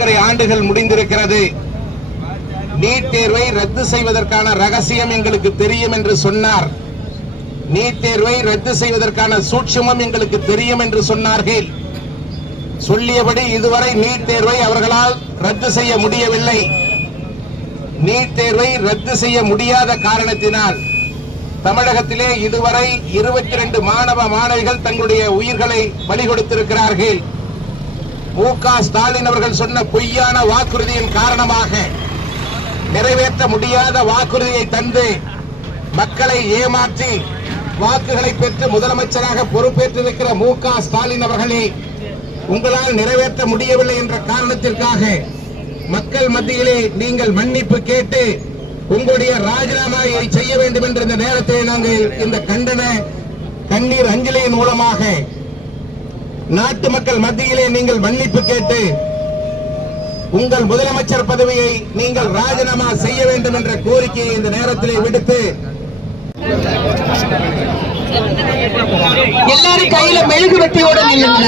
4 ஆண்டுகள் முடிந்திருக்கிறது. நீட் தேர்வை ரத்து செய்வதற்கான ரகசியம் எங்களுக்கு தெரியும் என்று சொன்னார். நீட் தேர்வை ரத்து செய்வதற்கான சூட்சுமம் எங்களுக்கு தெரியும் என்று சொன்னார்கள். சொல்லியபடி இதுவரை நீட் தேர்வை அவர்களால் ரத்து செய்ய முடியவில்லை. நீட் தேர்வை ரத்து செய்ய முடியாத காரணத்தினால் தமிழகத்திலே இதுவரை 22 மாணவ மாணவிகள் தங்களுடைய உயிர்களை பலி கொடுத்திருக்கிறார்கள். மு.க. ஸ்டாலின் அவர்கள் சொன்ன பொய்யான வாக்குறுதியின் காரணமாக நிறைவேற்ற முடியாத வாக்குறுதியை தந்து மக்களை ஏமாற்றி வாக்குகளை பெற்று முதலமைச்சராக பொறுப்பேற்றிருக்கிற மு.க. ஸ்டாலின் அவர்களே, உங்களால் நிறைவேற்ற முடியவில்லை என்ற காரணத்திற்காக மக்கள் மத்தியிலே நீங்கள் மன்னிப்பு கேட்டு உங்களுடைய ராஜினாமாவை செய்ய வேண்டும் என்ற இந்த நேரத்தை நாங்கள் இந்த கண்டன கண்ணீர் அஞ்சலியின் மூலமாக நாட்டு மக்கள் மத்தியிலே நீங்கள் மன்னிப்பு கேட்டு உங்கள் முதலமைச்சர் பதவியை நீங்கள் ராஜினாமா செய்ய வேண்டும் என்ற கோரிக்கையை இந்த நேரத்திலே விடுத்து எல்லாரும் கையில மெழுகுவர்த்தியோட நில்லுங்க.